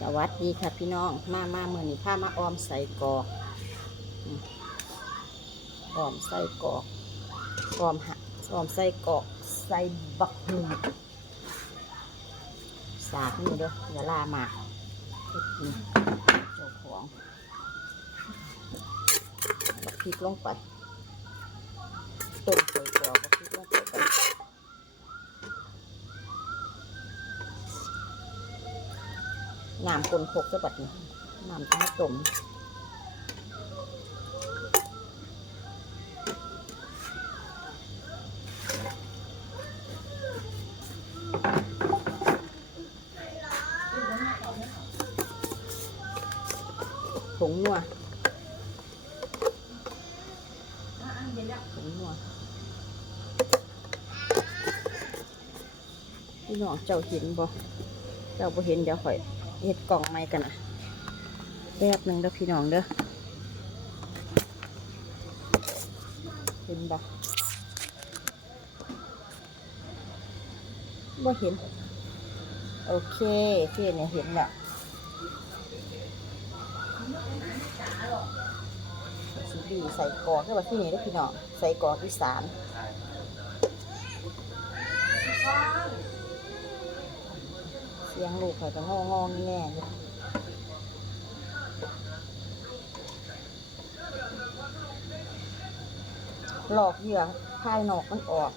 สวัสดีค่ะพี่น้องมามาเมื่อนี้ข้ามาออมใส่กอกออมใส่กอกออมหะออมใส่กอกใส่บักหนึ่งสากนี่เด้ออย่าลามาเฮ็ดกินเจ้าของพริกลงไปต้มใส่กรอกบักพริกลงไปก่อน น้ำคนพกจะบัดนี้น้ำทั้งต้มผงนัวผงนัวพี่น้องเจ้าเห็นบ่เจ้าบ่เห็นเดี๋ยวข่อย เห็ดกล่องไม้กันนะแป๊บหนึ่งเด้อพี่น้องเด้อเห็นบ่บ่เห็น โอเคพี่เนี่ยเห็นแล้วสีดีใส่กอกใช่ป่ะที่นี่ได้อพี่น้องใส่กอกอีสาน สียงลูกเขาจะงองงแง่หลอกเหยื่อภายนอกมันออก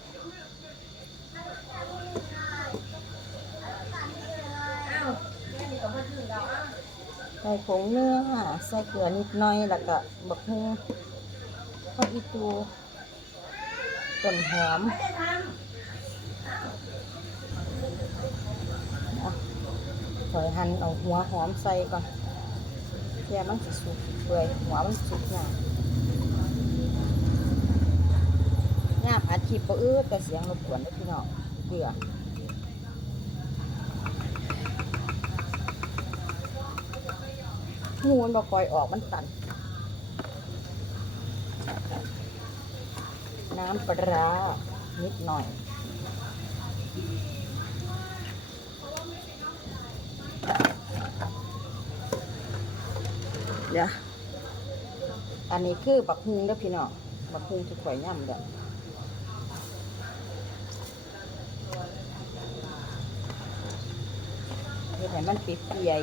ใส่ผงเนื้อใส่เกลือนิดหน่อยแล้วก็บักฮุงข้าวอีตูต้นหอมอะถ อยหั่นเอาหัวหอมใส่ก่อนเพื่อมันจะสุกเปื่อยหัวมันสุกงามงามอัดคลิปบ่อื้อแต่เสียงรบกวนได้พี่น้องเบื่องูมันบ่คอยออกมันตัน น้ำปลาร้านิดหน่อย เดี๋ยวอันนี้คือบักฮุงเด้อพี่น้องบักฮุงที่ข่อยย่ำเด้อเฮ็ดให้มันปิดเปียย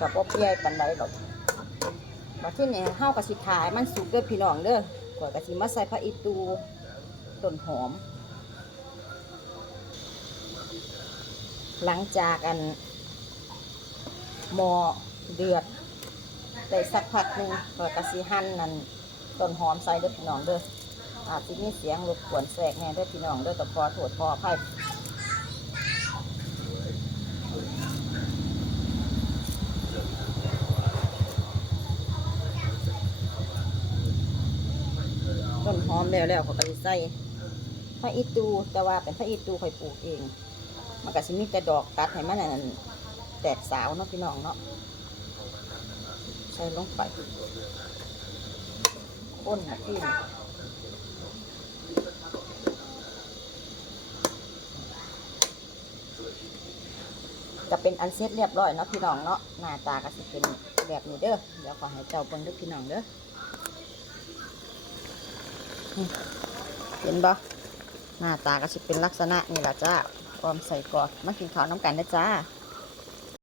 กับว่เปียปันใดหรอกบัดที่นี่เฮากับสิขายมันสุกเด้อพี่น้องเด้อกว่ากับสิมาใส่ผักอีตูต้นหอม หลังจากอันหมอเดือดได้สักพักหนึ่งกว่ากับสิหั่นนั่นต้นหอมใส่เด้อพี่น้องเด้ออาจจะมีเสียงรบกวนแทรกแน่เด้วยพี่น้องเด้วยกับพอโทษพออภัยต้นหอมแล้วแล้วเขาก็จะใส่พระอีตูแต่ว่าเป็นพระอีตูคอยปลูกเอง มันก็สิมีแต่ดอกตัดให้มันนั่นแตกสาวเนาะพี่น้องเนาะใส่ลงไปก้นนะพี่จะเป็นอันเสร็จเรียบร้อยเนาะพี่น้องเนาะหน้าตาก็สิเป็นแบบนี้เด้อเดี๋ยวขอให้เจ้าเบิ่งเด้อพี่น้องเด้อเห็นบ่หน้าตาก็สิเป็นลักษณะนี่ล่ะจ้า ออมใส่กรอกมากินข้าวน้ำกันนะจ้า